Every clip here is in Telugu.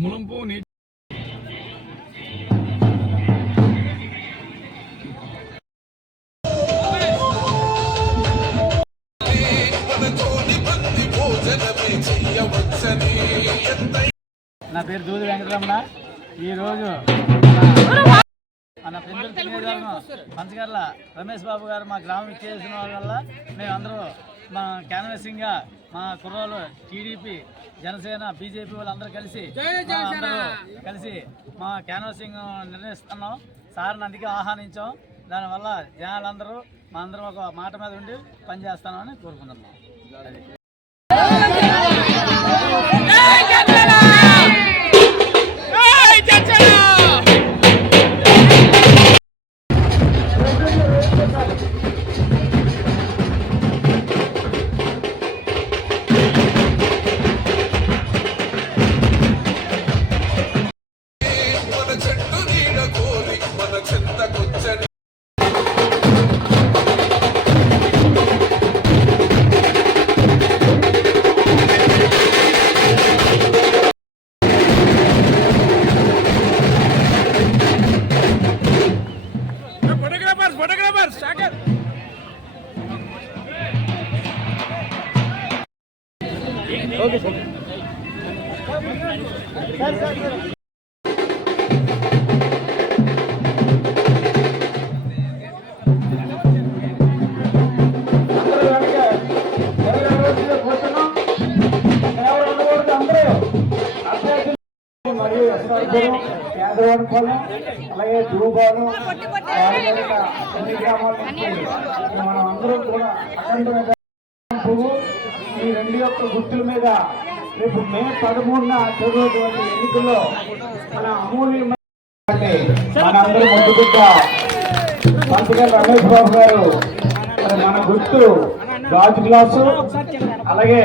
కమలం పువ్వు నా పేరు దూది వెంకటరమణ. ఈరోజు మన పెందుర్తి నియోజకవర్గం పంచగర్ల రమేష్ బాబు గారు మా గ్రామం ఇచ్చేసిన వల్ల మేమందరూ మా క్యాన్వాసింగ్గా మా కుర్రోలు టీడీపీ జనసేన బీజేపీ వాళ్ళందరూ కలిసి మా క్యాన్వాసింగ్ నిర్ణయిస్తున్నాం. సార్ని అందుకే ఆహ్వానించాం. దానివల్ల జనాలందరూ మా అందరం ఒక మాట మీద ఉండి పనిచేస్తామని కోరుకుంటున్నాం. అది ఓకే సార్. అలాగే దూబాలు అన్ని గ్రామాల నుంచి మనం అందరం కూడా అఖండ పువ్వు ఈ రెండు యొక్క గుర్తుల మీద రేపు మే 13న జరుగుతున్న ఎన్నికల్లో మన అమూల్యమైన మనందరూ ముందుగా పంచగర్ల రమేష్ బాబు గారు మన గుర్తు గాజు గ్లాసు, అలాగే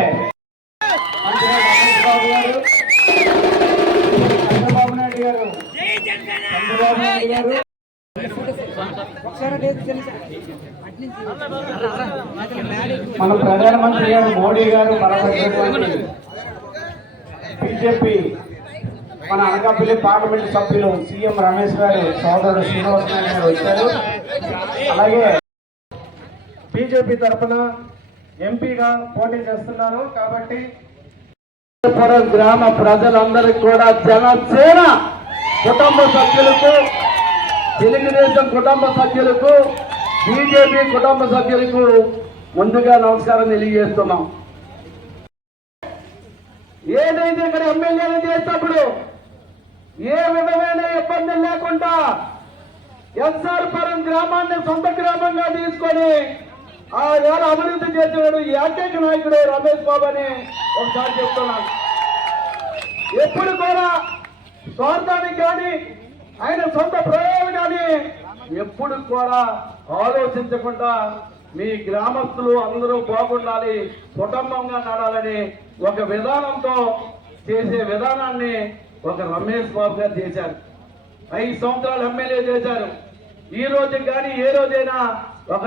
చంద్రబాబు నాయుడు గారు మన ప్రధానమంత్రి గారు మోడీ గారు బీజేపీ మన అనకాపల్లి పార్లమెంట్ సభ్యులు సీఎం రమేష్ గారు సోదరుడు శ్రీనివాస్ నాయుడు గారు వచ్చారు. అలాగే బీజేపీ తరఫున ఎంపీగా పోటీ చేస్తున్నారు కాబట్టి గ్రామ ప్రజలందరికీ కూడా జనసేన కుటుంబ సభ్యులకు, తెలుగుదేశం కుటుంబ సభ్యులకు, బీజేపీ కుటుంబ సభ్యులకు ముందుగా నమస్కారం తెలియజేస్తున్నాం. ఏదైతే ఇక్కడ ఎమ్మెల్యేలు చేసినప్పుడు ఏ విధమైన ఇబ్బందులు లేకుండా ఎస్ఆర్పురం గ్రామాన్ని సొంత గ్రామంగా తీసుకొని ఆ వేళ అభివృద్ధి చేసినాడు ఏకైక నాయకుడు రమేష్ బాబు అని ఒకసారి చెప్తున్నాను. ఎప్పుడు కూడా స్వార్థానికి కానీ ఆయన సొంత ప్రయోజనం కానీ ఎప్పుడు కూడా ఆలోచించకుండా మీ గ్రామస్తులు అందరూ బాగుండాలి, కుటుంబంగా నడాలని ఒక విధానంతో చేసే విధానాన్ని ఒక రమేష్ బాబు గారు చేశారు. 5 సంవత్సరాలు ఎమ్మెల్యే చేశారు. ఈ రోజు కానీ ఏ రోజైనా ఒక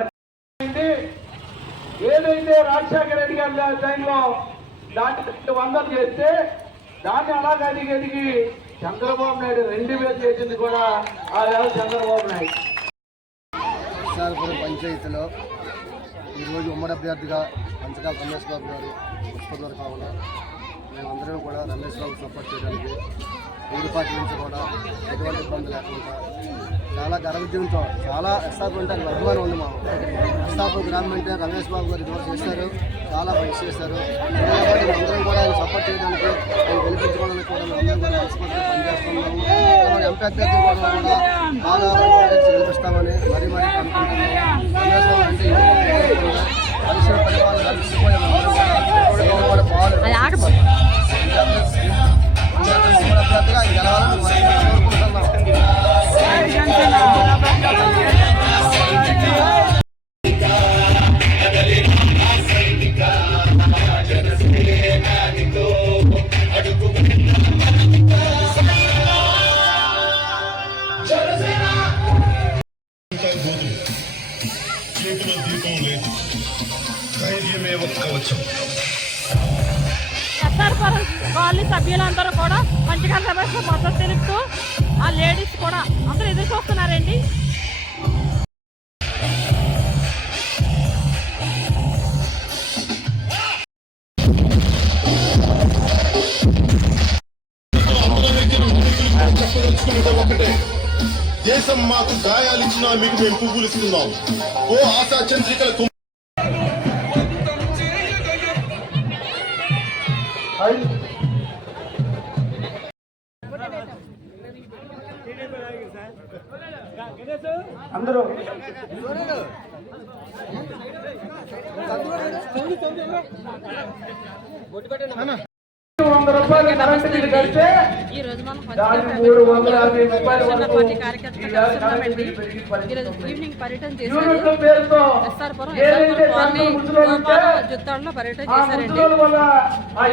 ఏదైతే రాజశేఖర రెడ్డి గారి టైంలో దాన్ని 200 చేస్తే దాన్ని అలాగే ఎదిగి చంద్రబాబు నాయుడు 2000 చేసింది కూడా ఆ చంద్రబాబు నాయుడు. పంచాయతీలో ఈరోజు ఉమ్మడి అభ్యర్థిగా పంచగర్ల రమేష్ బాబు గారు వస్తున్నారు. కావున మేమందరం కూడా రమేష్ బాబు సపోర్ట్ చేయడానికి ఊరి పార్టీ నుంచి కూడా ఎటువంటి ఇబ్బంది లేకుండా చాలా గర్వజీవంతో చాలా ఎస్ఆర్పూర్ అంటే అభిమానం ఉంది. మాకు ఎస్ఆర్పూర్ గ్రామం అంటే రమేష్ బాబు గారు ఇదివరకు చేశారు, చాలా పని చేశారు. అందరం కూడా ఆయన సపోర్ట్ చేయడానికి, ఆయన గెలిపించుకోవడానికి కూడా మేమందరం కూడా మనస్ఫూర్తిగా పనిచేస్తున్నాము. ఎంపీ అభ్యర్థి కూడా బాగా గెలిపిస్తామని మరీ అనుకుంటున్నాము. రమేష్ బాబు అంటే పరిశ్రమ పరిపాలన కలిసిపోయే అభ్యర్థిగా ఆయన గెలవాలని కోరుకుంటున్నాం. చేతిలో దీపం లేదు, ధైర్యమే ఒక్క వచ్చం. ఎస్ఆర్పురం కాలనీ సభ్యులందరూ కూడా పంచగర్ల రమేష్ మద్దతు తెలుపుతూ ఆ లేడీస్ కూడా అందరూ ఎదురు చూస్తున్నారండి. ఒకటే, దేశం మాకు గాయాలిచ్చినా మీకు మేము పువ్వులు ఇస్తున్నాం. ఓ ఆశా చంద్రికల అందరూ 100 రూపాయలు కరెంట్ బిల్లు కడితే ఈ రోజు మనం దానికి 350 రూపాయల వరకు పార్టీ కార్యకర్తలు కలుస్తున్నామండి. ఈరోజు ఈవినింగ్ పర్యటన చేశారు. యూనిట్ల పేరుతో ఎస్ఆర్పురం ఏదైతే కాలనీ ముసలోళ్ళు ఉంటే జుత్తాడులో పర్యటన ఆ చేశారండి. ముసలోళ్ళ వల్ల ఆ